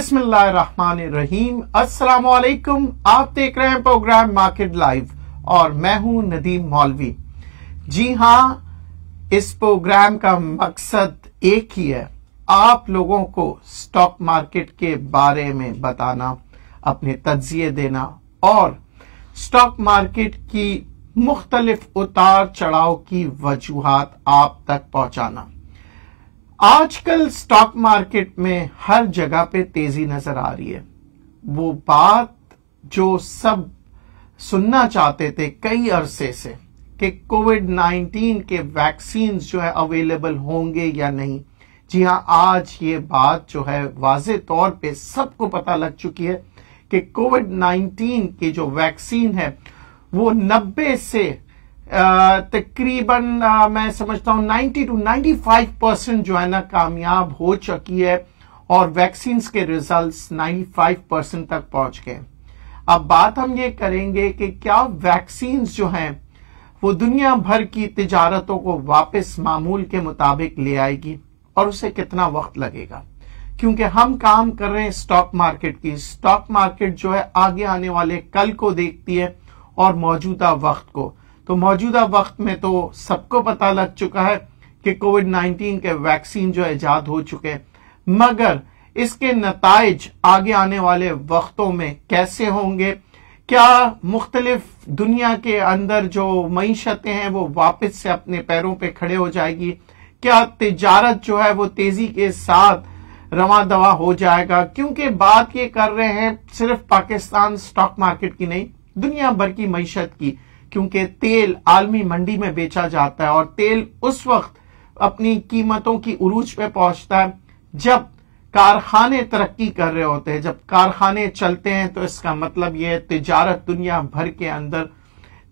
बिस्मिल्लाहिर्रहमानिर्रहीम। अस्सलाम वालेकुम। आप देख रहे हैं प्रोग्राम मार्केट लाइव और मैं हूं नदीम मौलवी। जी हां, इस प्रोग्राम का मकसद एक ही है, आप लोगों को स्टॉक मार्केट के बारे में बताना, अपने तज्जिए देना और स्टॉक मार्केट की मुख्तलिफ उतार चढ़ाव की वजूहात आप तक पहुंचाना। आजकल स्टॉक मार्केट में हर जगह पे तेजी नजर आ रही है। वो बात जो सब सुनना चाहते थे कई अरसे से कि कोविड-19 के वैक्सीन जो है अवेलेबल होंगे या नहीं। जी हां, आज ये बात जो है वाज़े तौर पे सबको पता लग चुकी है कि कोविड-19 की जो वैक्सीन है वो 90 से तकरीबन मैं समझता हूं 90 to 95% जो है ना कामयाब हो चुकी है और वैक्सीन के रिजल्ट्स 95% तक पहुंच गए। अब बात हम ये करेंगे कि क्या वैक्सीन जो हैं वो दुनिया भर की तिजारतों को वापस मामूल के मुताबिक ले आएगी और उसे कितना वक्त लगेगा, क्योंकि हम काम कर रहे हैं स्टॉक मार्केट की। स्टॉक मार्केट जो है आगे आने वाले कल को देखती है और मौजूदा वक्त को। तो मौजूदा वक्त में तो सबको पता लग चुका है कि कोविड-19 के वैक्सीन जो इजाद हो चुके हैं, मगर इसके नताइज आगे आने वाले वक्तों में कैसे होंगे? क्या मुख्तलिफ दुनिया के अंदर जो मईशतें हैं वो वापस से अपने पैरों पे खड़े हो जाएगी? क्या तिजारत जो है वो तेजी के साथ रवा दवा हो जाएगा? क्योंकि बात ये कर रहे हैं सिर्फ पाकिस्तान स्टॉक मार्केट की नहीं, दुनिया भर की मईशत की, क्योंकि तेल आलमी मंडी में बेचा जाता है और तेल उस वक्त अपनी कीमतों की उरूज पे पहुंचता है जब कारखाने तरक्की कर रहे होते हैं। जब कारखाने चलते हैं तो इसका मतलब यह है तिजारत दुनिया भर के अंदर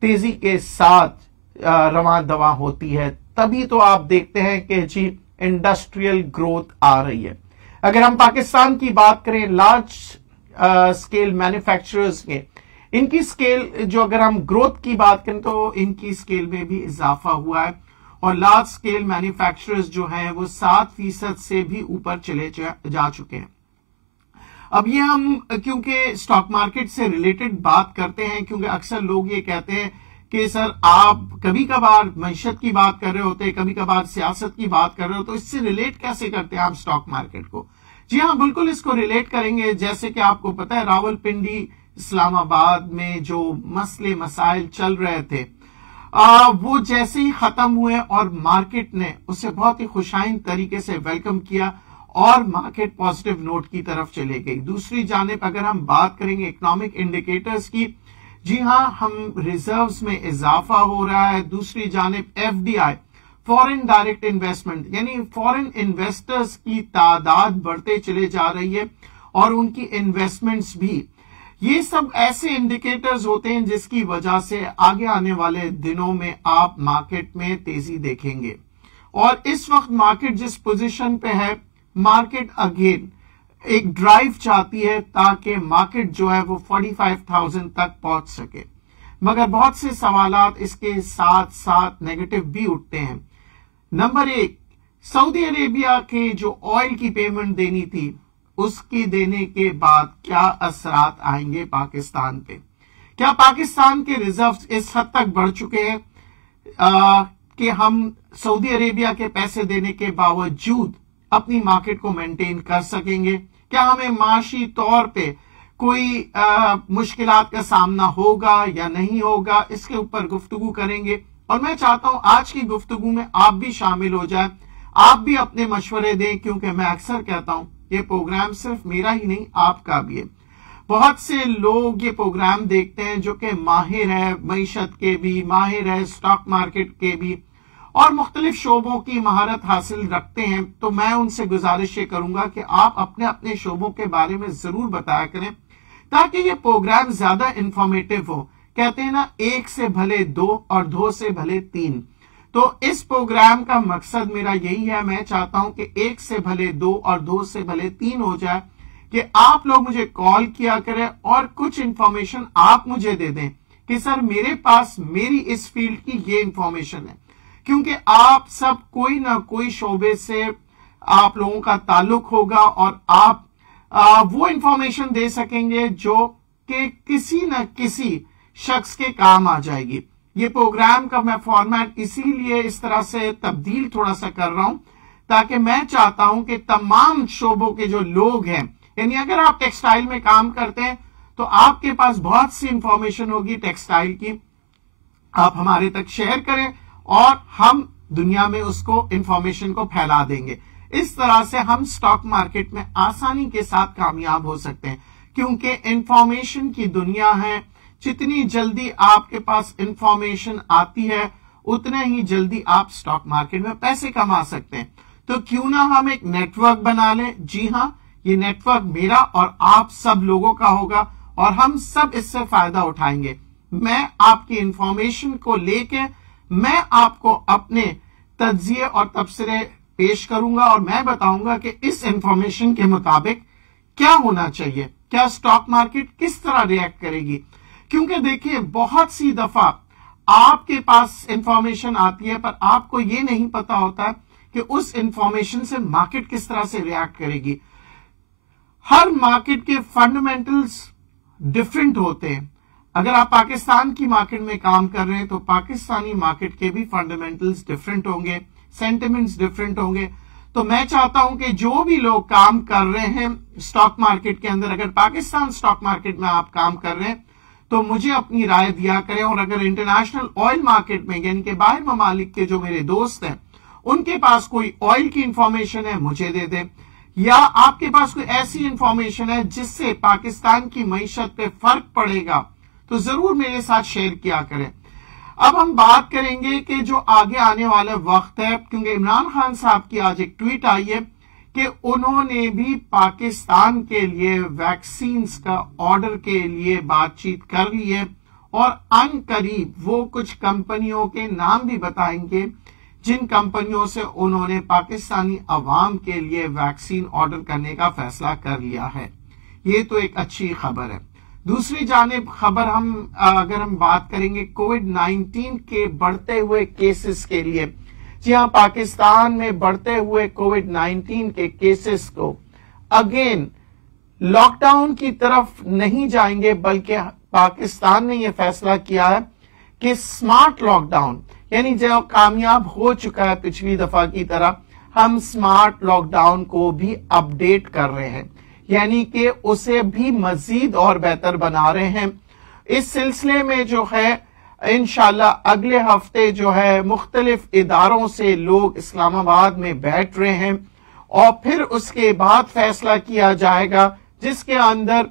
तेजी के साथ रवा दवा होती है। तभी तो आप देखते हैं कि जी इंडस्ट्रियल ग्रोथ आ रही है। अगर हम पाकिस्तान की बात करें, लार्ज स्केल मैन्युफैक्चरर्स के इनकी स्केल जो अगर हम ग्रोथ की बात करें तो इनकी स्केल में भी इजाफा हुआ है और लार्ज स्केल मैन्युफैक्चरर्स जो हैं वो 7% से भी ऊपर चले जा चुके हैं। अब ये हम क्योंकि स्टॉक मार्केट से रिलेटेड बात करते हैं, क्योंकि अक्सर लोग ये कहते हैं कि सर आप कभी कभार मईशत की बात कर रहे होते हैं, कभी कभार सियासत की बात कर रहे हो, तो इससे रिलेट कैसे करते हैं आप स्टॉक मार्केट को? जी हाँ, बिल्कुल इसको रिलेट करेंगे। जैसे कि आपको पता है रावलपिंडी इस्लामाबाद में जो मसले मसाइल चल रहे थे वो जैसे ही खत्म हुए और मार्केट ने उसे बहुत ही खुशाइन तरीके से वेलकम किया और मार्केट पॉजिटिव नोट की तरफ चले गई। दूसरी जानिब अगर हम बात करेंगे इकोनॉमिक इंडिकेटर्स की, जी हां, हम रिजर्व्स में इजाफा हो रहा है। दूसरी जानिब एफडीआई, फॉरेन डायरेक्ट इन्वेस्टमेंट, यानी फॉरेन इन्वेस्टर्स की तादाद बढ़ते चले जा रही है और उनकी इन्वेस्टमेंट्स भी। ये सब ऐसे इंडिकेटर्स होते हैं जिसकी वजह से आगे आने वाले दिनों में आप मार्केट में तेजी देखेंगे। और इस वक्त मार्केट जिस पोजीशन पे है, मार्केट अगेन एक ड्राइव चाहती है ताकि मार्केट जो है वो 45,000 तक पहुंच सके, मगर बहुत से सवालात इसके साथ साथ नेगेटिव भी उठते हैं। नंबर एक, सऊदी अरेबिया के जो ऑयल की पेमेंट देनी थी उसकी देने के बाद क्या असरात आएंगे पाकिस्तान पे? क्या पाकिस्तान के रिजर्व्स इस हद तक बढ़ चुके हैं कि हम सऊदी अरेबिया के पैसे देने के बावजूद अपनी मार्केट को मेंटेन कर सकेंगे? क्या हमें माशी तौर पे कोई मुश्किलात का सामना होगा या नहीं होगा? इसके ऊपर गुफ्तगू करेंगे और मैं चाहता हूं आज की गुफ्तगू में आप भी शामिल हो जाए, आप भी अपने मशवरे दें, क्योंकि मैं अक्सर कहता हूं ये प्रोग्राम सिर्फ मेरा ही नहीं आपका भी है। बहुत से लोग ये प्रोग्राम देखते हैं जो कि माहिर है मईशत के भी, माहिर है स्टॉक मार्केट के भी और मुख्तलिफ शोबों की महारत हासिल रखते हैं। तो मैं उनसे गुजारिश ये करूंगा कि आप अपने अपने शोबों के बारे में जरूर बताया करें ताकि ये प्रोग्राम ज्यादा इंफॉर्मेटिव हो। कहते हैं ना, एक से भले दो और दो से भले तीन। तो इस प्रोग्राम का मकसद मेरा यही है, मैं चाहता हूं कि एक से भले दो और दो से भले तीन हो जाए, कि आप लोग मुझे कॉल किया करें और कुछ इंफॉर्मेशन आप मुझे दे दें कि सर मेरे पास मेरी इस फील्ड की ये इंफॉर्मेशन है, क्योंकि आप सब कोई ना कोई शोबे से आप लोगों का ताल्लुक होगा और आप वो इंफॉर्मेशन दे सकेंगे जो कि किसी न किसी शख्स के काम आ जाएगी। ये प्रोग्राम का मैं फॉर्मेट इसीलिए इस तरह से तब्दील थोड़ा सा कर रहा हूं ताकि मैं चाहता हूं कि तमाम शोबों के जो लोग हैं, यानी अगर आप टेक्सटाइल में काम करते हैं तो आपके पास बहुत सी इंफॉर्मेशन होगी टेक्सटाइल की, आप हमारे तक शेयर करें और हम दुनिया में उसको इंफॉर्मेशन को फैला देंगे। इस तरह से हम स्टॉक मार्केट में आसानी के साथ कामयाब हो सकते हैं, क्योंकि इंफॉर्मेशन की दुनिया है। जितनी जल्दी आपके पास इंफॉर्मेशन आती है उतने ही जल्दी आप स्टॉक मार्केट में पैसे कमा सकते हैं। तो क्यों ना हम एक नेटवर्क बना लें। जी हां, ये नेटवर्क मेरा और आप सब लोगों का होगा और हम सब इससे फायदा उठाएंगे। मैं आपकी इंफॉर्मेशन को लेके मैं आपको अपने तज्जिए और तबसरे पेश करूंगा और मैं बताऊंगा कि इस इंफॉर्मेशन के मुताबिक क्या होना चाहिए, क्या स्टॉक मार्केट किस तरह रिएक्ट करेगी। क्योंकि देखिए, बहुत सी दफा आपके पास इंफॉर्मेशन आती है पर आपको ये नहीं पता होता कि उस इंफॉर्मेशन से मार्केट किस तरह से रिएक्ट करेगी। हर मार्केट के फंडामेंटल्स डिफरेंट होते हैं। अगर आप पाकिस्तान की मार्केट में काम कर रहे हैं तो पाकिस्तानी मार्केट के भी फंडामेंटल्स डिफरेंट होंगे, सेंटिमेंट्स डिफरेंट होंगे। तो मैं चाहता हूं कि जो भी लोग काम कर रहे हैं स्टॉक मार्केट के अंदर, अगर पाकिस्तान स्टॉक मार्केट में आप काम कर रहे हैं तो मुझे अपनी राय दिया करें, और अगर इंटरनेशनल ऑयल मार्केट में यानी कि बाहर ममालिक के जो मेरे दोस्त हैं उनके पास कोई ऑयल की इंफॉर्मेशन है मुझे दे दें, या आपके पास कोई ऐसी इंफॉर्मेशन है जिससे पाकिस्तान की मईशत पे फर्क पड़ेगा तो जरूर मेरे साथ शेयर किया करें। अब हम बात करेंगे कि जो आगे आने वाला वक्त है, क्योंकि इमरान खान साहब की आज एक ट्वीट आई है कि उन्होंने भी पाकिस्तान के लिए वैक्सीन्स का ऑर्डर के लिए बातचीत कर ली है और अन करीब वो कुछ कंपनियों के नाम भी बताएंगे जिन कंपनियों से उन्होंने पाकिस्तानी अवाम के लिए वैक्सीन ऑर्डर करने का फैसला कर लिया है। ये तो एक अच्छी खबर है। दूसरी जानिब खबर अगर हम बात करेंगे कोविड-19 के बढ़ते हुए केसेस के लिए, जी हाँ, पाकिस्तान में बढ़ते हुए कोविड-19 के केसेस को अगेन लॉकडाउन की तरफ नहीं जाएंगे, बल्कि पाकिस्तान ने यह फैसला किया है कि स्मार्ट लॉकडाउन, यानी जो कामयाब हो चुका है पिछली दफा की तरह, हम स्मार्ट लॉकडाउन को भी अपडेट कर रहे हैं, यानी कि उसे भी मजीद और बेहतर बना रहे हैं। इस सिलसिले में जो है इंशाल्लाह अगले हफ्ते जो है मुख्तलिफ इदारों से लोग इस्लामाबाद में बैठ रहे हैं और फिर उसके बाद फैसला किया जाएगा जिसके अंदर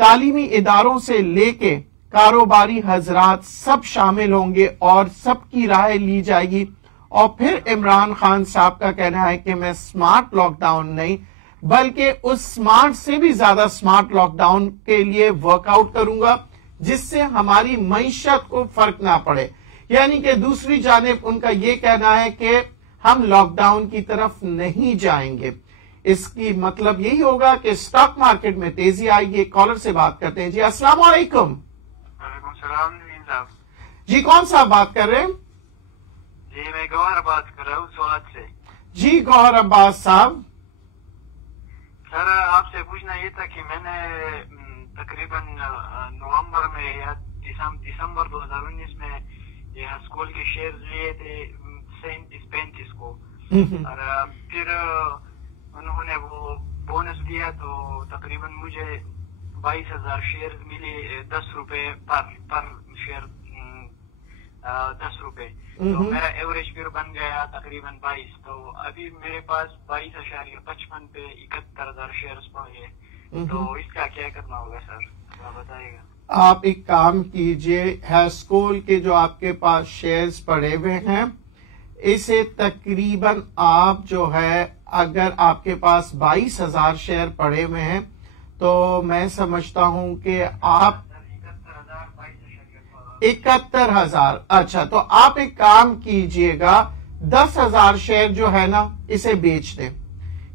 तालीमी इदारों से लेके कारोबारी हजरात सब शामिल होंगे और सबकी राय ली जाएगी। और फिर इमरान खान साहब का कहना है कि मैं स्मार्ट लॉकडाउन नहीं बल्कि उस स्मार्ट से भी ज्यादा स्मार्ट लॉकडाउन के लिए वर्कआउट करूंगा जिससे हमारी मईशत को फर्क ना पड़े। यानी कि दूसरी जानिब उनका ये कहना है कि हम लॉकडाउन की तरफ नहीं जाएंगे। इसकी मतलब यही होगा कि स्टॉक मार्केट में तेजी आएगी। कॉलर से बात करते हैं। जी अस्सलाम वालेकुम। साहब जी कौन साहब बात कर रहे हैं? जी मैं गौहर बात कर रहा हूँ स्वाद से। जी गौहर अब्बास साहब। सर आपसे पूछना ये था कि मैंने तकरीबन नवंबर में या दिसंबर 2019 में यह स्कूल के शेयर लिए थे 37-35 को, और फिर उन्होंने वो बोनस दिया तो तकरीबन मुझे 22,000 शेयर मिले, 10 रुपए पर शेयर 10 रुपए, तो मेरा एवरेज फिर बन गया तकरीबन 22। तो अभी मेरे पास 22.55 पे 71,000 शेयर पड़े हैं, तो इसका क्या करना होगा सर, आप बताइएगा। आप एक काम कीजिए, हैस्कोल के जो आपके पास शेयर्स पड़े हुए हैं इसे तकरीबन आप जो है अगर आपके पास 22,000 शेयर पड़े हुए हैं तो मैं समझता हूं कि आप 71,000। अच्छा, तो आप एक काम कीजिएगा 10,000 शेयर जो है ना इसे बेच दें।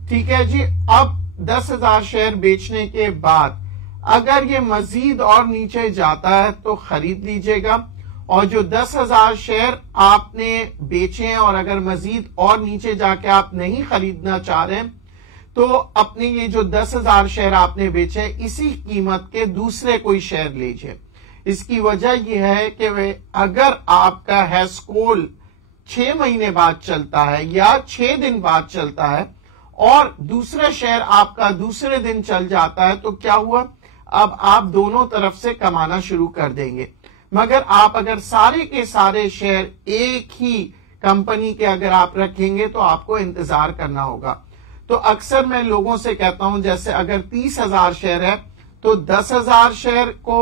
ठीक है जी। अब 10,000 शेयर बेचने के बाद अगर ये मजीद और नीचे जाता है तो खरीद लीजिएगा, और जो 10,000 शेयर आपने बेचे हैं और अगर मजीद और नीचे जाके आप नहीं खरीदना चाह रहे हैं तो अपने ये जो 10,000 शेयर आपने बेचे इसी कीमत के दूसरे कोई शेयर लीजिए। इसकी वजह यह है कि अगर आपका हैस्कोल 6 महीने बाद चलता है या 6 दिन बाद चलता है और दूसरा शेयर आपका दूसरे दिन चल जाता है, तो क्या हुआ, अब आप दोनों तरफ से कमाना शुरू कर देंगे। मगर आप अगर सारे के सारे शेयर एक ही कंपनी के अगर आप रखेंगे तो आपको इंतजार करना होगा। तो अक्सर मैं लोगों से कहता हूं, जैसे अगर 30,000 शेयर है तो 10,000 शेयर को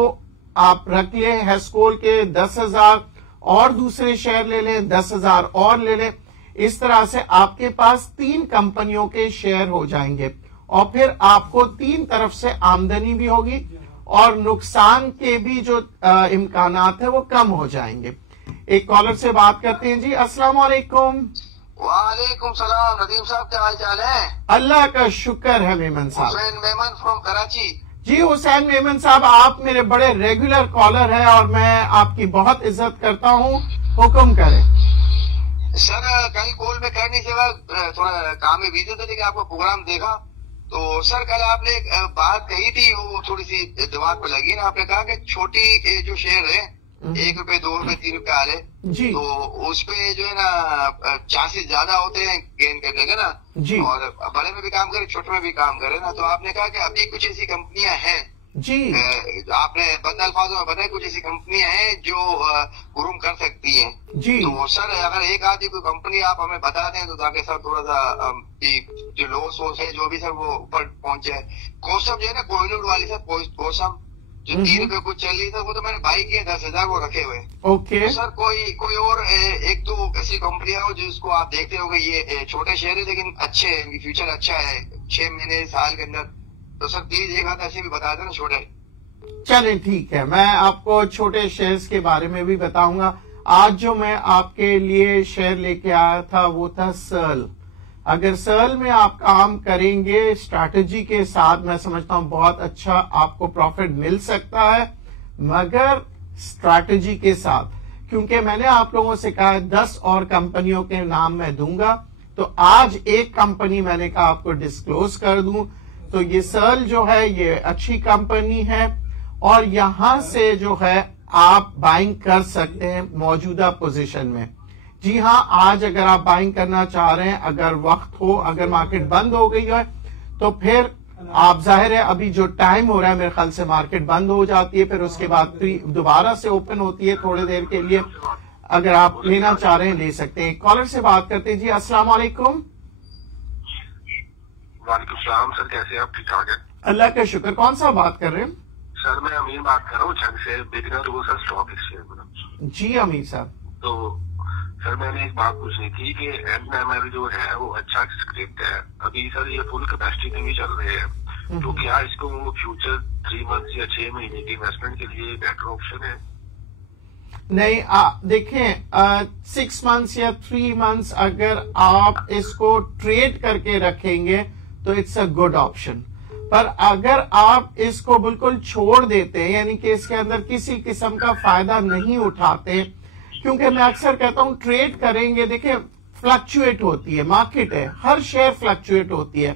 आप रख लें हैस्कोल के, 10,000 और दूसरे शेयर ले लें, 10,000 और ले लें। इस तरह से आपके पास 3 कंपनियों के शेयर हो जाएंगे और फिर आपको 3 तरफ से आमदनी भी होगी और नुकसान के भी जो इम्कानात है वो कम हो जाएंगे। एक कॉलर से बात करते हैं जी। अस्सलाम वालेकुम। वालेकुम सलाम। नदीम साहब क्या हाल चाल है? अल्लाह का शुक्र है मेमन साहब। हुसैन मेमन फ्रॉम कराची। जी हुसैन मेमन साहब, आप मेरे बड़े रेगुलर कॉलर हैं और मैं आपकी बहुत इज्जत करता हूँ, हुक्म करें। सर कल कॉल में करने से थोड़ा काम में बिजी थे, लेकिन आपका प्रोग्राम देखा तो सर कल आपने एक बात कही थी, वो थोड़ी सी दिमाग पे लगी ना। आपने कहा कि छोटी जो शेयर है 1 रुपए 2 रुपए 3 रुपए वाले, तो उसपे जो है ना चांसेस ज्यादा होते हैं गेन करने के ना जी। और बड़े में भी काम करे छोटे में भी काम करे ना। तो आपने कहा कि अभी कुछ ऐसी कंपनियां हैं जी, आपने बंद अल्फाजों में बताया, कुछ ऐसी कंपनियां हैं जो ग्रूम कर सकती हैं जी। तो सर अगर एक आधी कोई कंपनी आप हमें बता दें तो ताकि सर थोड़ा सा जो लॉस वॉस है जो भी सर वो ऊपर पहुंच जाए। कोसम जो है ना कोहिनूर वाली सर, कोसम जो 3 रुपए कुछ चल रही था, वो तो मैंने बाई किए 10,000 को रखे हुए। ओके तो सर कोई और 1-2 ऐसी कंपनियां हो जिसको आप देखते हो कि ये छोटे शेयर है लेकिन अच्छे हैं, फ्यूचर अच्छा है 6 महीने साल के अंदर, तो सर प्लीज एक आध ऐसे भी बता देना छोटे। चलें ठीक है, मैं आपको छोटे शेयर्स के बारे में भी बताऊंगा। आज जो मैं आपके लिए शेयर लेके आया था वो था सर्ल। अगर सर्ल में आप काम करेंगे स्ट्रैटेजी के साथ, मैं समझता हूं बहुत अच्छा आपको प्रॉफिट मिल सकता है, मगर स्ट्रैटेजी के साथ। क्योंकि मैंने आप लोगों से कहा 10 और कंपनियों के नाम मैं दूंगा, तो आज एक कंपनी मैंने कहा आपको डिस्क्लोज कर दूं। तो ये सर्ल जो है ये अच्छी कंपनी है और यहां से जो है आप बाइंग कर सकते हैं मौजूदा पोजीशन में। जी हाँ, आज अगर आप बाइंग करना चाह रहे हैं, अगर वक्त हो, अगर मार्केट बंद हो गई है तो फिर आप, जाहिर है अभी जो टाइम हो रहा है मेरे ख्याल से मार्केट बंद हो जाती है, फिर उसके बाद दोबारा से ओपन होती है थोड़ी देर के लिए। अगर आप लेना चाह रहे हैं ले सकते हैं। कॉलर से बात करते हैं जी। अस्सलाम वालेकुम। वालेकुम सलाम सर, कैसे आप? ठीक ठाक है अल्लाह का शुक्र। कौन सा बात कर रहे हैं? सर मैं अमीर बात कर रहा हूँ छंग से, बिगनर वो सर स्टॉक एक्सचेंज। जी अमीर साहब। तो सर मैंने एक बात पूछनी थी कि एमएमएल जो है वो अच्छा स्क्रिप्ट है, अभी सर ये फुल कैपेसिटी में भी चल रहे हैं, तो क्या इसको फ्यूचर 3 मंथ या 6 महीने की इन्वेस्टमेंट के लिए बेटर ऑप्शन है? नहीं, देखें 6 मंथ्स या 3 मंथ्स अगर आप इसको ट्रेड करके रखेंगे तो इट्स अ गुड ऑप्शन। पर अगर आप इसको बिल्कुल छोड़ देते हैं, यानी कि इसके अंदर किसी किस्म का फायदा नहीं उठाते, क्योंकि मैं अक्सर कहता हूं ट्रेड करेंगे, देखिए फ्लक्चुएट होती है, मार्केट है, हर शेयर फ्लक्चुएट होती है।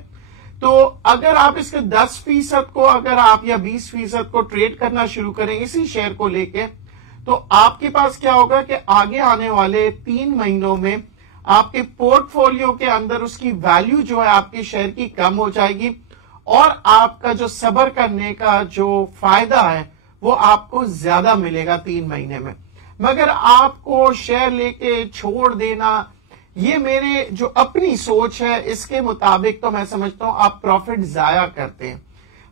तो अगर आप इसके 10% को अगर आप या 20% को ट्रेड करना शुरू करें इसी शेयर को लेके, तो आपके पास क्या होगा कि आगे आने वाले 3 महीनों में आपके पोर्टफोलियो के अंदर उसकी वैल्यू जो है आपके शेयर की कम हो जाएगी और आपका जो सब्र करने का जो फायदा है वो आपको ज्यादा मिलेगा 3 महीने में। मगर आपको शेयर लेके छोड़ देना, ये मेरे जो अपनी सोच है इसके मुताबिक तो मैं समझता हूं आप प्रॉफिट जाया करते हैं।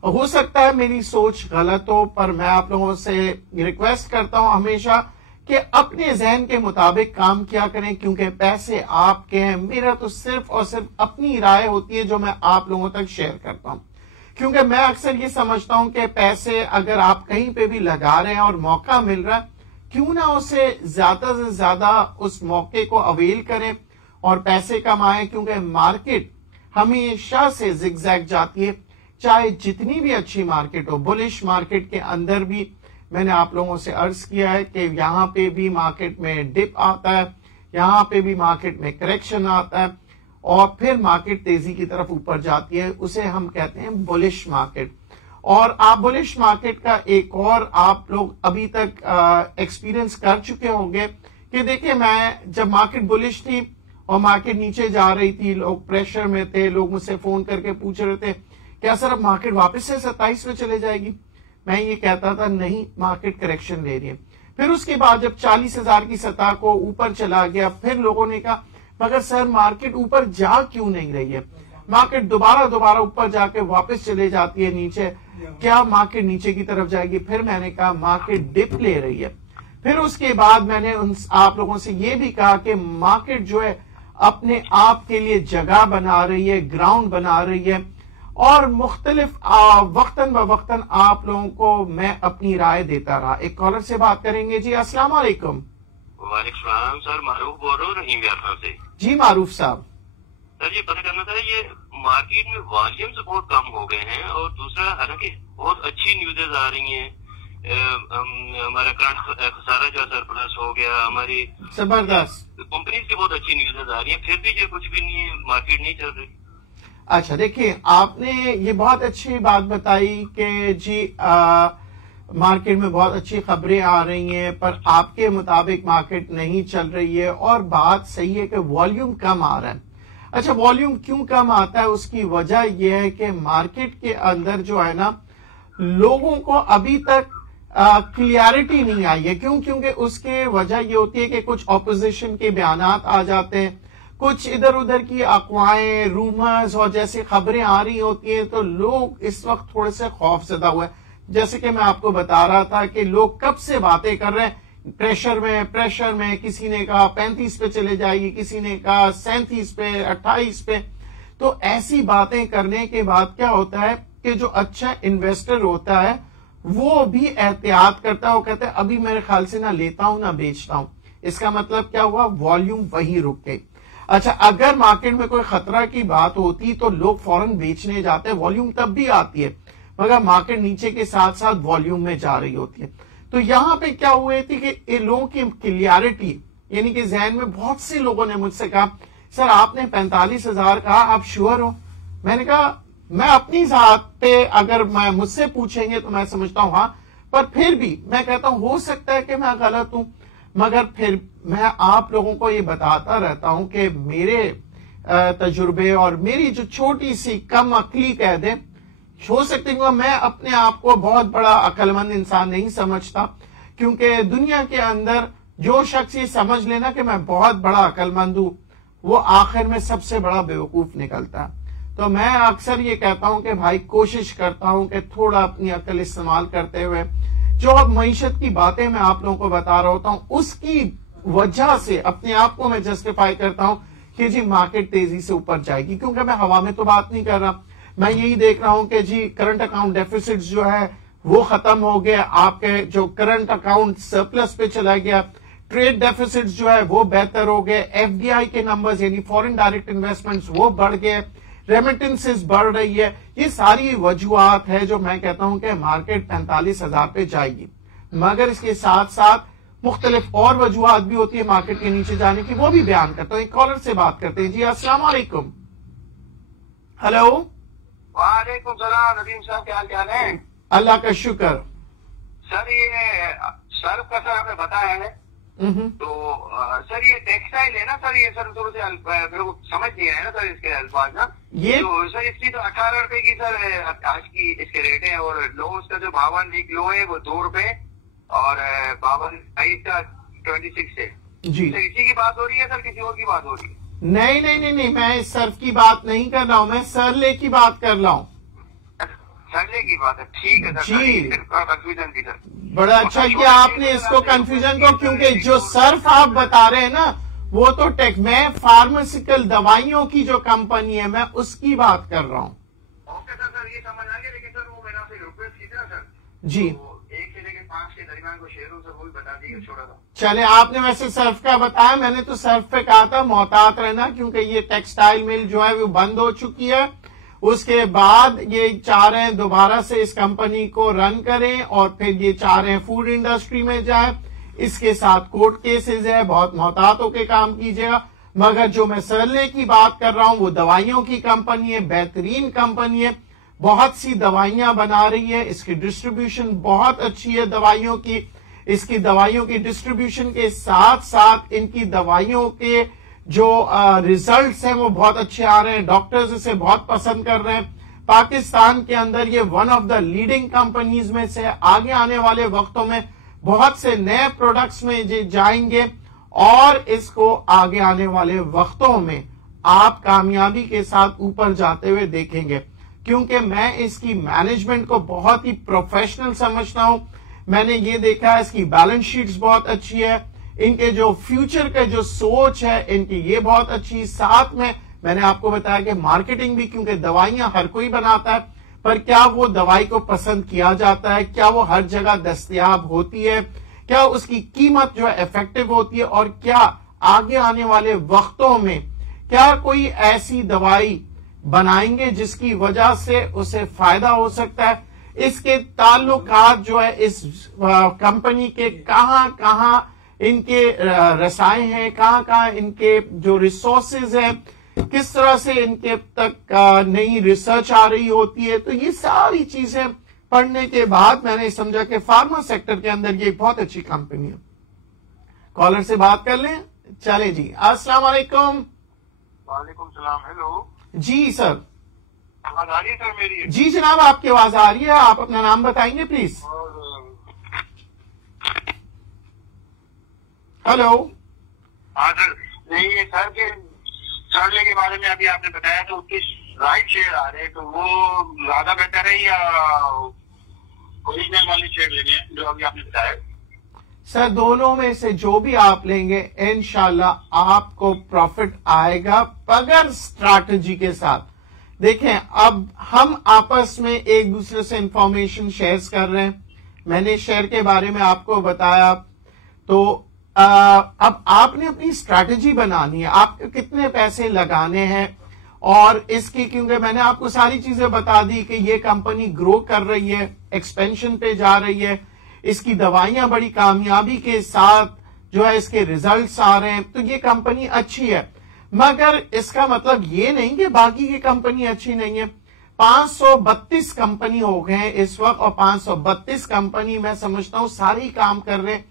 हो सकता है मेरी सोच गलत हो, पर मैं आप लोगों से रिक्वेस्ट करता हूं हमेशा कि अपने जहन के मुताबिक काम किया करें, क्योंकि पैसे आपके हैं। मेरा तो सिर्फ और सिर्फ अपनी राय होती है जो मैं आप लोगों तक शेयर करता हूं, क्योंकि मैं अक्सर ये समझता हूं कि पैसे अगर आप कहीं पे भी लगा रहे हैं और मौका मिल रहा है, क्यों ना उसे ज्यादा से ज्यादा उस मौके को अवेल करें और पैसे कमाएं, क्योंकि मार्केट हमेशा से जिगजैग जाती है, चाहे जितनी भी अच्छी मार्केट हो। बुलिश मार्केट के अंदर भी मैंने आप लोगों से अर्ज किया है कि यहां पे भी मार्केट में डिप आता है, यहां पे भी मार्केट में करेक्शन आता है, और फिर मार्केट तेजी की तरफ ऊपर जाती है, उसे हम कहते हैं बुलिश मार्केट। और आप बुलिश मार्केट का एक और आप लोग अभी तक एक्सपीरियंस कर चुके होंगे कि देखिए, मैं जब मार्केट बुलिश थी और मार्केट नीचे जा रही थी, लोग प्रेशर में थे, लोग मुझसे फोन करके पूछ रहे थे क्या सर अब मार्केट वापस से 27 पे चले जाएगी। मैं ये कहता था नहीं, मार्केट करेक्शन ले रही है। फिर उसके बाद जब 40,000 की सतह को ऊपर चला गया, फिर लोगों ने कहा मगर सर मार्केट ऊपर जा क्यों नहीं रही है, मार्केट दोबारा ऊपर जाके वापस चले जाती है नीचे, क्या मार्केट नीचे की तरफ जाएगी। फिर मैंने कहा मार्केट डिप ले रही है। फिर उसके बाद मैंने आप लोगों से ये भी कहा कि मार्केट जो है अपने आप के लिए जगह बना रही है, ग्राउंड बना रही है, और मुख्तलिफ वक्तन ब वक्तन आप लोगों को मैं अपनी राय देता रहा। एक कॉलर से बात करेंगे जी। अस्सलाम वालेकुम। वालेकुम सलाम सर, मारूफ बोल रहा हूँ रहीम यार से। जी मारूफ साहब। सर ये पता करना था, ये मार्केट में वॉल्यूम्स बहुत कम हो गए हैं, और दूसरा हालांकि बहुत अच्छी न्यूज़ेज आ रही हैं, हमारा करंट खसारा जो सरप्लस हो गया, हमारी जबरदस्त कंपनीज की बहुत अच्छी न्यूज़ेज आ रही है, फिर भी जो कुछ भी नहीं है, मार्केट नहीं चल रही। अच्छा देखिए, आपने ये बहुत अच्छी बात बताई कि जी मार्केट में बहुत अच्छी खबरें आ रही हैं, पर आपके मुताबिक मार्केट नहीं चल रही है, और बात सही है कि वॉल्यूम कम आ रहा है। अच्छा, वॉल्यूम क्यों कम आता है, उसकी वजह यह है कि मार्केट के अंदर जो है ना, लोगों को अभी तक क्लियरिटी नहीं आई है। क्यों? क्योंकि उसके वजह ये होती है कि कुछ ऑपोजिशन के बयानात आ जाते हैं, कुछ इधर उधर की अफवाहें, रूमर्स और जैसी खबरें आ रही होती हैं, तो लोग इस वक्त थोड़े से खौफजदा हुए। जैसे कि मैं आपको बता रहा था कि लोग कब से बातें कर रहे हैं प्रेशर में, किसी ने कहा 35 पे चले जाएगी, किसी ने कहा 37 पे, 28 पे। तो ऐसी बातें करने के बाद क्या होता है कि जो अच्छा इन्वेस्टर होता है वो भी एहतियात करता है, वो कहता है अभी मेरे ख्याल से ना लेता हूं ना बेचता हूं। इसका मतलब क्या हुआ, वॉल्यूम वहीं रुक गई। अच्छा, अगर मार्केट में कोई खतरा की बात होती तो लोग फौरन बेचने जाते, वॉल्यूम तब भी आती है, मगर मार्केट नीचे के साथ साथ वॉल्यूम में जा रही होती है। तो यहां पे क्या हुए थी कि लोगों की क्लियरिटी, यानी कि जहन में बहुत से लोगों ने मुझसे कहा सर आपने 45,000 कहा, आप श्योर हो? मैंने कहा मैं अपनी जात पे अगर मैं मुझसे पूछेंगे तो मैं समझता हूं हाँ, पर फिर भी मैं कहता हूं हो सकता है कि मैं गलत हूं, मगर फिर मैं आप लोगों को ये बताता रहता हूं कि मेरे तजुर्बे और मेरी जो छोटी सी कम अक्ली कह दे, हो सकती है मैं अपने आप को बहुत बड़ा अक्लमंद इंसान नहीं समझता, क्योंकि दुनिया के अंदर जो शख्स ये समझ लेना कि मैं बहुत बड़ा अक्लमंद हूं, वो आखिर में सबसे बड़ा बेवकूफ निकलता है। तो मैं अक्सर ये कहता हूं कि भाई कोशिश करता हूं कि थोड़ा अपनी अक्ल इस्तेमाल करते हुए जो अब मईशत की बातें मैं आप लोगों को बता रहा होता हूं, उसकी वजह से अपने आप को मैं जस्टिफाई करता हूं कि जी मार्केट तेजी से ऊपर जाएगी, क्योंकि मैं हवा में तो बात नहीं कर रहा। मैं यही देख रहा हूं कि जी करंट अकाउंट डेफिसिट जो है वो खत्म हो गया, आपके जो करंट अकाउंट सरप्लस पे चला गया, ट्रेड डेफिसिट जो है वो बेहतर हो गए, एफडीआई के नंबर्स यानी फॉरेन डायरेक्ट इन्वेस्टमेंट्स वो बढ़ गए, रेमिटेंसेस बढ़ रही है। ये सारी वजूहात है जो मैं कहता हूं कि मार्केट 45,000 पे जाएगी, मगर इसके साथ साथ मुख्तलिफ और वजूहात भी होती है मार्केट के नीचे जाने की, वो भी बयान करता हूं। एक कॉलर से बात करते हैं जी। अस्सलाम वालेकुम। हेलो। वालेकुम सलाम नदीम साहब, क्या हाल है? अल्लाह का शुक्र। सर ये सर्फ का सर आपने बताया है, तो सर ये टेक्सटाइल है ना सर, ये सर थोड़े से मेरे को समझ नहीं आया ना सर इसके अल्फाज ना, ये तो सर इसकी तो 18 रुपए की सर आज की इसके रेट है, और लो उसका जो 52 वीक लो है वो 2 रुपए, और 52 का 26 है जी। सर इसी की बात हो रही है सर, किसी और की बात हो रही है? नहीं, मैं सर्फ की बात नहीं कर रहा हूँ, मैं सरले की बात कर रहा हूँ। सरले की बात है, ठीक है सर जी। कंफ्यूजन थी सर, बड़ा अच्छा किया आपने इसको कंफ्यूजन को, क्योंकि जो सर्फ आप बता रहे हैं ना वो तो मैं फार्मास्यूटिकल दवाइयों की जो कंपनी है मैं उसकी बात कर रहा हूँ। ओके सर, सर ये समझ आ गया, लेकिन सर वो मेरा रिक्वेस्ट की थी ना सर जी, तो 1 से लेकर 5 के दरमियान को शेयर हो सर, वो भी बता दिए छोड़ा था। चले, आपने वैसे सर्फ का बताया, मैंने तो सर्फ पे कहा था मोहतात रहना, क्योंकि ये टेक्सटाइल मिल जो है वो बंद हो चुकी है। उसके बाद ये चाह रहे हैं दोबारा से इस कंपनी को रन करें, और फिर ये चाह रहे हैं फूड इंडस्ट्री में जाए। इसके साथ कोर्ट केसेस है, बहुत मोहतात होकर काम कीजिएगा। मगर जो मैं सरले की बात कर रहा हूं वो दवाइयों की कंपनी है, बेहतरीन कंपनी है, बहुत सी दवाइयां बना रही है, इसकी डिस्ट्रीब्यूशन बहुत अच्छी है दवाइयों की। इसकी दवाइयों की डिस्ट्रीब्यूशन के साथ साथ इनकी दवाइयों के जो रिजल्ट्स हैं वो बहुत अच्छे आ रहे हैं, डॉक्टर्स इसे बहुत पसंद कर रहे हैं। पाकिस्तान के अंदर ये one of the leading companies में से। आगे आने वाले वक्तों में बहुत से नए प्रोडक्ट्स में ये जाएंगे और इसको आगे आने वाले वक्तों में आप कामयाबी के साथ ऊपर जाते हुए देखेंगे, क्योंकि मैं इसकी मैनेजमेंट को बहुत ही प्रोफेशनल समझता हूं। मैंने ये देखा इसकी बैलेंस शीट्स बहुत अच्छी है, इनके जो फ्यूचर का जो सोच है इनकी ये बहुत अच्छी। साथ में मैंने आपको बताया कि मार्केटिंग भी, क्योंकि दवाइयां हर कोई बनाता है, पर क्या वो दवाई को पसंद किया जाता है, क्या वो हर जगह दस्तयाब होती है, क्या उसकी कीमत जो है इफेक्टिव होती है, और क्या आगे आने वाले वक्तों में क्या कोई ऐसी दवाई बनाएंगे जिसकी वजह से उसे फायदा हो सकता है। इसके ताल्लुकात जो है इस कंपनी के कहां कहां इनके रसायन हैं, कहां कहां इनके जो रिसोर्सेज हैं, किस तरह से इनके तक नई रिसर्च आ रही होती है। तो ये सारी चीजें पढ़ने के बाद मैंने समझा कि फार्मा सेक्टर के अंदर ये बहुत अच्छी कंपनी है। कॉलर से बात कर लें। चले जी, अस्सलाम वालेकुम। वालेकुम सलाम। हेलो जी सर। आवाज आ रही है सर मेरी? जी जनाब, आपकी आवाज आ रही है। आप अपना नाम बताएंगे प्लीज। हेलो। हाँ सर, नहीं सर के सरले के बारे में अभी आपने बताया तो उसके राइट शेयर आ रहे हैं, तो वो ज्यादा बेहतर है या ओरिजिनल वाले शेयर लेने हैं जो अभी आपने बताया? सर दोनों में से जो भी आप लेंगे इंशाल्लाह आपको प्रॉफिट आएगा, बगैर स्ट्रैटेजी के साथ। देखें, अब हम आपस में एक दूसरे से इंफॉर्मेशन शेयर कर रहे हैं। मैंने शेयर के बारे में आपको बताया, तो अब आपने अपनी स्ट्रैटेजी बनानी है, आपको कितने पैसे लगाने हैं, और इसकी, क्योंकि मैंने आपको सारी चीजें बता दी कि ये कंपनी ग्रो कर रही है, एक्सपेंशन पे जा रही है, इसकी दवाइयां बड़ी कामयाबी के साथ जो है इसके रिजल्ट्स आ रहे हैं, तो ये कंपनी अच्छी है। मगर इसका मतलब ये नहीं कि बाकी की कंपनी अच्छी नहीं है। 532 कंपनी हो गए हैं इस वक्त, और 532 कंपनी मैं समझता हूं सारी काम कर रहे हैं,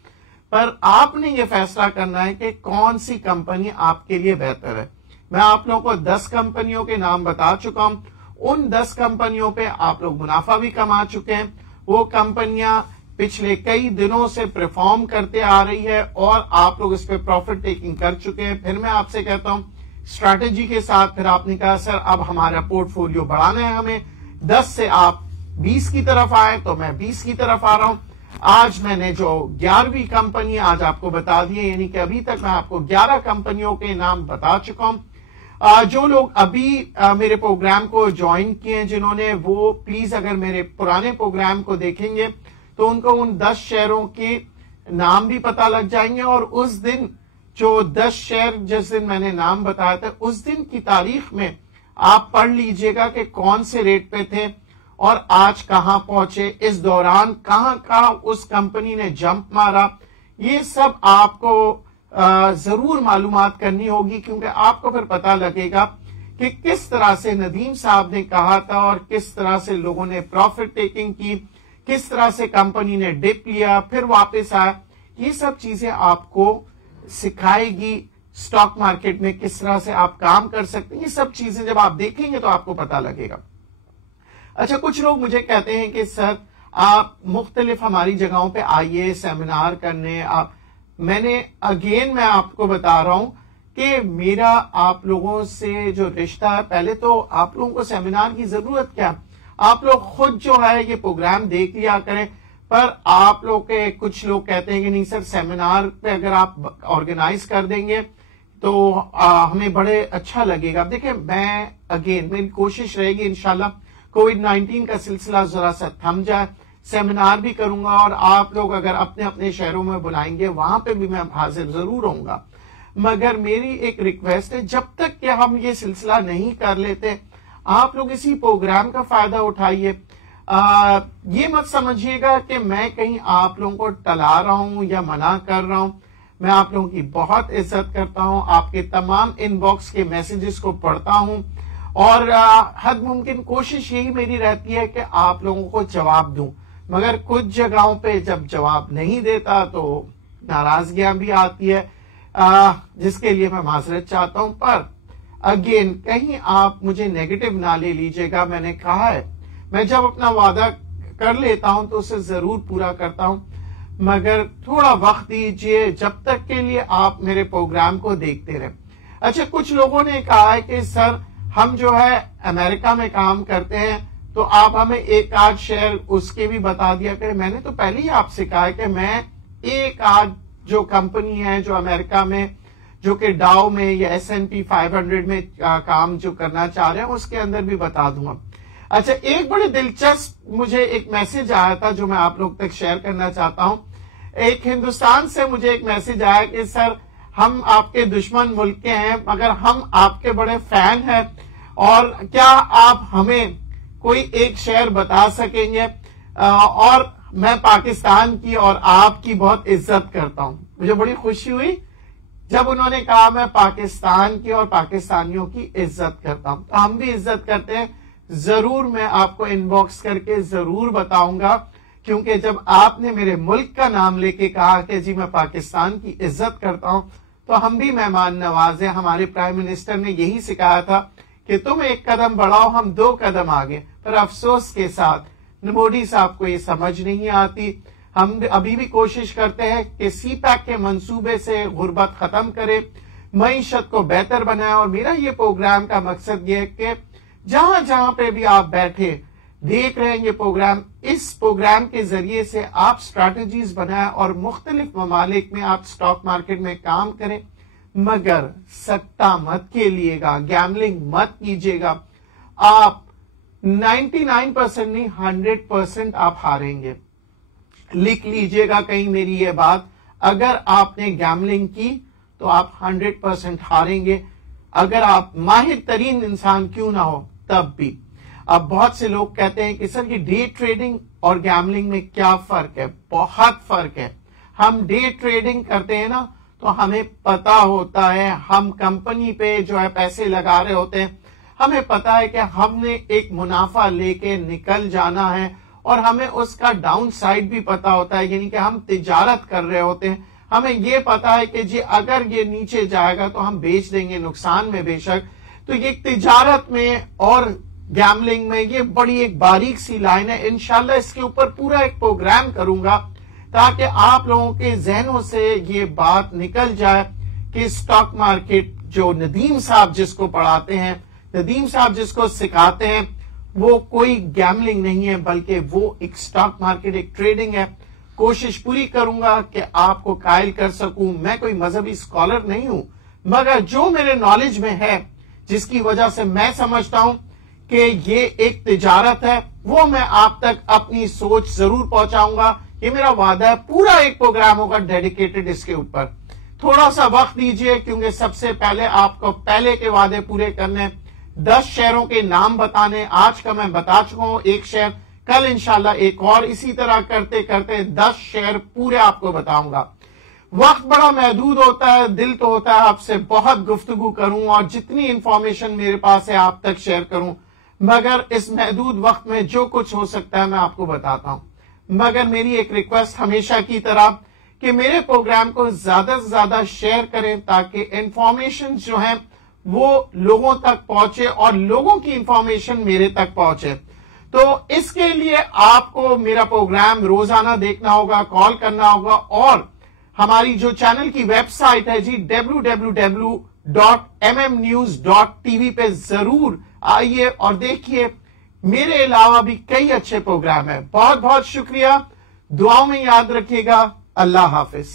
पर आपने ये फैसला करना है कि कौन सी कंपनी आपके लिए बेहतर है। मैं आप लोगों को 10 कंपनियों के नाम बता चुका हूं। उन 10 कंपनियों पे आप लोग मुनाफा भी कमा चुके हैं। वो कंपनियां पिछले कई दिनों से परफॉर्म करते आ रही है और आप लोग इस पे प्रॉफिट टेकिंग कर चुके हैं। फिर मैं आपसे कहता हूं स्ट्रैटेजी के साथ, फिर आपने कहा सर अब हमारा पोर्टफोलियो बढ़ाना है, हमें 10 से आप 20 की तरफ आए, तो मैं 20 की तरफ आ रहा हूं। आज मैंने जो 11वीं कंपनी आज आपको बता दी है, यानी कि अभी तक मैं आपको 11 कंपनियों के नाम बता चुका हूं। जो लोग अभी मेरे प्रोग्राम को ज्वाइन किए हैं जिन्होंने, वो प्लीज अगर मेरे पुराने प्रोग्राम को देखेंगे तो उनको उन 10 शेयरों के नाम भी पता लग जाएंगे, और उस दिन जो 10 शेयर जिस दिन मैंने नाम बताया था उस दिन की तारीख में आप पढ़ लीजिएगा कि कौन से रेट पे थे और आज कहां पहुंचे, इस दौरान कहां कहां उस कंपनी ने जंप मारा। ये सब आपको जरूर मालूमात करनी होगी, क्योंकि आपको फिर पता लगेगा कि किस तरह से नदीम साहब ने कहा था और किस तरह से लोगों ने प्रॉफिट टेकिंग की, किस तरह से कंपनी ने डिप लिया फिर वापस आया। ये सब चीजें आपको सिखाएगी स्टॉक मार्केट में किस तरह से आप काम कर सकते हैं। ये सब चीजें जब आप देखेंगे तो आपको पता लगेगा। अच्छा, कुछ लोग मुझे कहते हैं कि सर आप मुख्तलिफ हमारी जगहों पे आइए सेमिनार करने। मैं आपको बता रहा हूं कि मेरा आप लोगों से जो रिश्ता है, पहले तो आप लोगों को सेमिनार की जरूरत क्या, आप लोग खुद जो है ये प्रोग्राम देख लिया करें। पर आप लोग के कुछ लोग कहते हैं कि नहीं सर सेमिनार पे अगर आप ऑर्गेनाइज कर देंगे तो हमें बड़े अच्छा लगेगा। देखिए, मेरी कोशिश रहेगी इंशाल्लाह कोविड-19 का सिलसिला जरा सा थम जाए, सेमिनार भी करूंगा, और आप लोग अगर अपने अपने शहरों में बुलाएंगे वहां पे भी मैं हाजिर जरूर होऊंगा। मगर मेरी एक रिक्वेस्ट है, जब तक कि हम ये सिलसिला नहीं कर लेते आप लोग इसी प्रोग्राम का फायदा उठाइए। ये मत समझिएगा कि मैं कहीं आप लोगों को टला रहा हूं या मना कर रहा हूं। मैं आप लोगों की बहुत इज्जत करता हूं, आपके तमाम इनबॉक्स के मैसेजेस को पढ़ता हूं और हद मुमकिन कोशिश यही मेरी रहती है कि आप लोगों को जवाब दूं, मगर कुछ जगहों पे जब जवाब नहीं देता तो नाराजगियां भी आती है, जिसके लिए मैं माजरत चाहता हूं। पर अगेन कहीं आप मुझे नेगेटिव ना ले लीजिएगा। मैंने कहा है मैं जब अपना वादा कर लेता हूं तो उसे जरूर पूरा करता हूं, मगर थोड़ा वक्त दीजिए जब तक के लिए आप मेरे प्रोग्राम को देखते रहे। अच्छा, कुछ लोगों ने कहा है कि सर हम जो है अमेरिका में काम करते हैं तो आप हमें एक आध शेयर उसके भी बता दिया करें। मैंने तो पहले ही आपसे कहा है कि मैं एक आध जो कंपनी है जो अमेरिका में जो कि डाउ में या S&P 500 में काम जो करना चाह रहे हैं उसके अंदर भी बता दूंगा। अच्छा, एक बड़े दिलचस्प मुझे एक मैसेज आया था जो मैं आप लोग तक शेयर करना चाहता हूं। एक हिंदुस्तान से मुझे एक मैसेज आया कि सर हम आपके दुश्मन मुल्क के हैं मगर हम आपके बड़े फैन हैं और क्या आप हमें कोई एक शेयर बता सकेंगे, और मैं पाकिस्तान की और आपकी बहुत इज्जत करता हूं। मुझे बड़ी खुशी हुई जब उन्होंने कहा मैं पाकिस्तान की और पाकिस्तानियों की इज्जत करता हूं। तो हम भी इज्जत करते हैं, जरूर मैं आपको इनबॉक्स करके जरूर बताऊंगा, क्योंकि जब आपने मेरे मुल्क का नाम लेके कहा कि जी मैं पाकिस्तान की इज्जत करता हूं तो हम भी मेहमान नवाज हैं। हमारे प्राइम मिनिस्टर ने यही सिखाया था कि तुम एक कदम बढ़ाओ हम 2 कदम आगे, पर अफसोस के साथ मोदी साहब को ये समझ नहीं आती। हम अभी भी कोशिश करते हैं कि CPEC के मंसूबे से गुर्बत खत्म करें, मईशत को बेहतर बनाए, और मेरा ये प्रोग्राम का मकसद ये है कि जहां जहां पे भी आप बैठे देख रहे हैं ये प्रोग्राम, इस प्रोग्राम के जरिए से आप स्ट्रैटेजीज बनाएं और मुख्तलिफ ममालिक में आप स्टॉक मार्केट में काम करें, मगर सट्टा मत खेलिएगा, गैम्बलिंग मत कीजिएगा। आप 99% नहीं 100% आप हारेंगे। लिख लीजिएगा कहीं मेरी ये बात, अगर आपने गैम्बलिंग की तो आप 100% हारेंगे, अगर आप माहिर तरीन इंसान क्यों ना हो तब भी। अब बहुत से लोग कहते हैं कि सर ये डे ट्रेडिंग और गैम्बलिंग में क्या फर्क है? बहुत फर्क है। हम डे ट्रेडिंग करते हैं ना तो हमें पता होता है, हम कंपनी पे जो है पैसे लगा रहे होते हैं, हमें पता है कि हमने एक मुनाफा लेके निकल जाना है और हमें उसका डाउन साइड भी पता होता है, यानी कि हम तिजारत कर रहे होते हैं। हमें ये पता है कि जी अगर ये नीचे जाएगा तो हम बेच देंगे नुकसान में बेशक। तो ये तिजारत में और गैम्बलिंग में ये बड़ी एक बारीक सी लाइन है। इंशाल्लाह इसके ऊपर पूरा एक प्रोग्राम करूंगा ताकि आप लोगों के जहनों से ये बात निकल जाए कि स्टॉक मार्केट जो नदीम साहब जिसको पढ़ाते हैं, नदीम साहब जिसको सिखाते हैं, वो कोई गैम्बलिंग नहीं है बल्कि वो एक स्टॉक मार्केट एक ट्रेडिंग है। कोशिश पूरी करूंगा कि आपको कायल कर सकूं। मैं कोई मजहबी स्कॉलर नहीं हूं, मगर जो मेरे नॉलेज में है जिसकी वजह से मैं समझता हूं कि ये एक तिजारत है, वो मैं आप तक अपनी सोच जरूर पहुंचाऊंगा। ये मेरा वादा है, पूरा एक प्रोग्राम होगा डेडिकेटेड इसके ऊपर। थोड़ा सा वक्त दीजिए क्योंकि सबसे पहले आपको पहले के वादे पूरे करने, 10 शेयरों के नाम बताने। आज का मैं बता चुका हूं 1 शेयर, कल इंशाल्लाह एक और, इसी तरह करते करते 10 शेयर पूरे आपको बताऊंगा। वक्त बड़ा महदूद होता है, दिल तो होता है आपसे बहुत गुफ्तगू करूं और जितनी इंफॉर्मेशन मेरे पास है आप तक शेयर करूं, मगर इस महदूद वक्त में जो कुछ हो सकता है मैं आपको बताता हूं। मगर मेरी एक रिक्वेस्ट हमेशा की तरह कि मेरे प्रोग्राम को ज्यादा से ज्यादा शेयर करें ताकि इंफॉर्मेशन जो है वो लोगों तक पहुंचे और लोगों की इंफॉर्मेशन मेरे तक पहुंचे। तो इसके लिए आपको मेरा प्रोग्राम रोजाना देखना होगा, कॉल करना होगा, और हमारी जो चैनल की वेबसाइट है जी www.mmnews.tv पे जरूर आइए और देखिए। मेरे अलावा भी कई अच्छे प्रोग्राम है। बहुत बहुत शुक्रिया, दुआओं में याद रखिएगा। अल्लाह हाफिज।